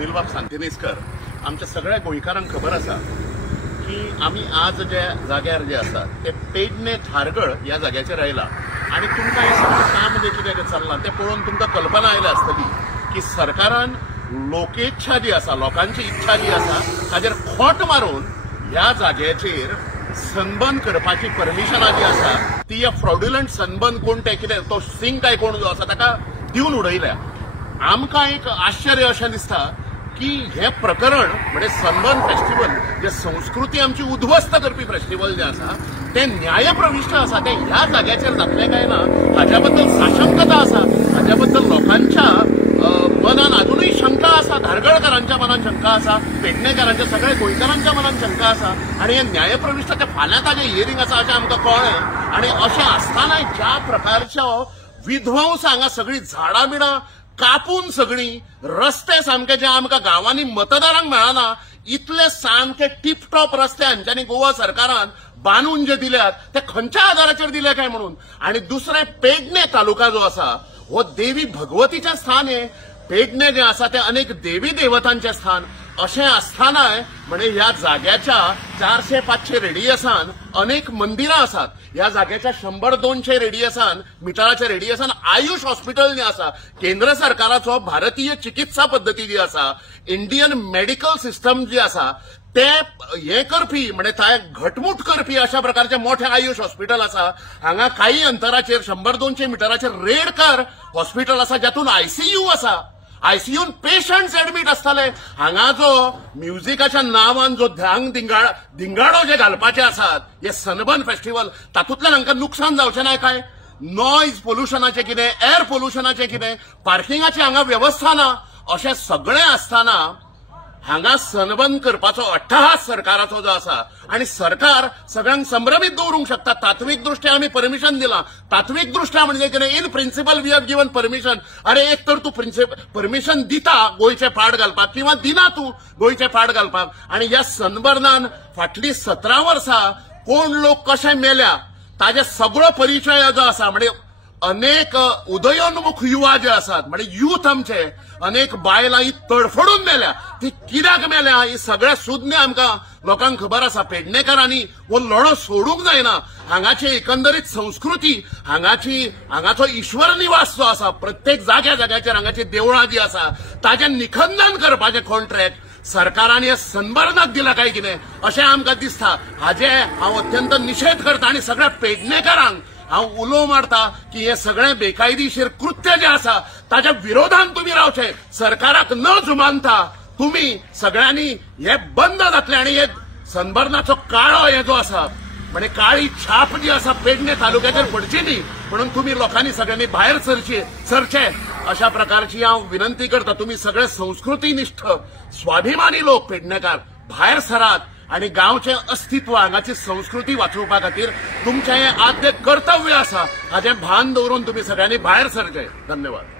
सुनील बाब सांतिनेस्कर आमच्या सगळ्या गोंयकारांक खबर आसा की आम्ही आज ज्या जाग्यार जे आसा ते पेडणे धारगळ ह्या जाग्याचेर आयला आणि तुमकां हे सगळें काम जे कितें चल्लां तें पळोवन तुमकां कल्पना आयली आसतली की सरकारान लोकेच्छा जी आसा लोकांची इच्छा जी आसा ताजेर खोट मारून ह्या जाग्याचेर सनबर्न करपाची परमिशनां जी आसा ती फ्रॉड्युलंट सनबर्न कोण ते कितें तो सिंग काय कोण जो आसा ताका दिवन उडयल्या। आमकां एक आश्चर्य अशें दिसता की हे प्रकरण म्हणजे सनबर्न फेस्टिवल जे संस्कृती आमची उद्ध्वस्त करपी फेस्टिवल जे आसा ते न्यायप्रविष्ट आसा ते ह्या जाग्याचेर जातले काय ना हाच्या बद्दल साशंकता आसा, हाच्या बद्दल लोकांच्या मनान अजूनही शंका आसा, धारगळकारांच्या मनात शंका आसा, पेडणेकारांच्या सगळ्या गोंयकारांच्या मनात शंका आसा आणि हे न्यायप्रविष्ट ते फाल्यां ताजें हियरिंग आसा अशें आमकां कळ्ळें। आणि अशें आसतना ज्या प्रकारच्यो विध्वंस हांगा सगळीं झाडां बिडां कापून सगळीं रस्ते सामके जे आमकां गांवांनी मतदारांक मेळना इतले सामके टिपटॉप रस्ते हांच्यांनी गोवा सरकारान बांदून जे दिल्यात ते खंयच्या आदाराचेर दिले काय म्हणून। आणि दुसरें पेडणे तालुका जो आसा हो देवी भगवतीचें स्थान आहे। पेडणे जे आसा ते अनेक देवी देवतांचे स्थान अशें आसतानाय म्हणजे ह्या जाग्याच्या 400-500 रेडियसान अनेक मंदिरां आसात। ह्या जाग्याच्या 100-200 रेडियसान मिटराच्या रेडियसान आयुष हॉस्पिटल जे आसा केंद्र सरकाराचो भारतीय चिकित्सा पद्दती जी आसा इंडियन मेडिकल सिस्टम जी आसा ते हे करपी म्हणजे थंय घटमूट करपी अशा प्रकारचे मोठे आयुष हॉस्पिटल आसा। हांगा काही अंतराचेर 100-200 मिटराचेर रेडकर हॉस्पिटल आसा जातून आयसीयू आसा। आयसीयून पेशंट्स एडमिट आसताले। हांगा जो म्युझिकाच्या नांवान जो दिंगाडो जे घालपाचे आसात हे सनबर्न फेस्टिवल तातूंतल्यान हांकां नुकसान जावचें ना काय? नॉयज पोल्युशनाचें कितें, एअर पोल्युशनाचें कितें, पार्किंगाची हांगा व्यवस्था ना अशें सगळें आसतना हांगा सनबर्न करपाचो अट्टहास सरकाराचो जो आसा आणि सरकार सगळ्यांक संभ्रमित दवरूंक शकता। तात्विक दृश्ट्या आमी परमिशन दिलां, तात्विक दृश्ट्या म्हणजे कितें in principle we have given permission. अरे एक तर तूं परमिशन दिता गोंयचे पाड घालपाक किंवा दिना तूं गोंयचे पाड घालपाक। आणि ह्या सनबर्नान फाटलीं 17 वर्सां कोण लोक कशे मेल्या ताजे सगळो परिचय जो आसा म्हणजे अनेक उदयोन्मुख युवा जे आसात म्हणजे यूथ आमचे अनेक बायलां ही तडफडून मेल्या। ती कित्याक मेल्या ही सगळ्या सुज्ञ आमकां लोकांक खबर आसा। पेडणेकारांनी हो लढो सोडूंक जायना। हांगाची एकंदरीत संस्कृती हांगाचो ईश्वर निवास जो आसा प्रत्येक जाग्याचेर हांगाची देवळां जी आसा ताजें निखंदन करपाचें कॉन्ट्रॅक्ट सरकारान ह्या सनबर्नाक दिला काय कितें अशें आमकां दिसता। हाजे हांव अत्यंत निशेध करता आणि सगळ्या पेडणेकारांक हांव उलो मारता की हे सगळें बेकायदेशीर कृत्य जे आसा ताच्या विरोधान तुम्ही रावचे। सरकाराक न जुमानता तुम्ही सगळ्यांनी हे बंद जातले आणि हे सनबर्नाचो काळो हे जो आसा म्हणजे काळी छाप जी आसा पेडणे तालुक्याचेर पडची न्ही म्हणून तुम्ही लोकांनी सगळ्यांनी भायर सरचे अशा प्रकारची हांव विनंती करता। तुम्ही सगळे संस्कृतीनिष्ठ स्वाभिमानी लोक पेडणेकार भायर सरात आणि गांवचे अस्तित्व हांगाची संस्कृती वाचोवपा खातीर तुमचें हें आद्य कर्तव्य आसा हाचें भान दवरून तुम्ही सगळ्यांनी भायर सरचे। धन्यवाद।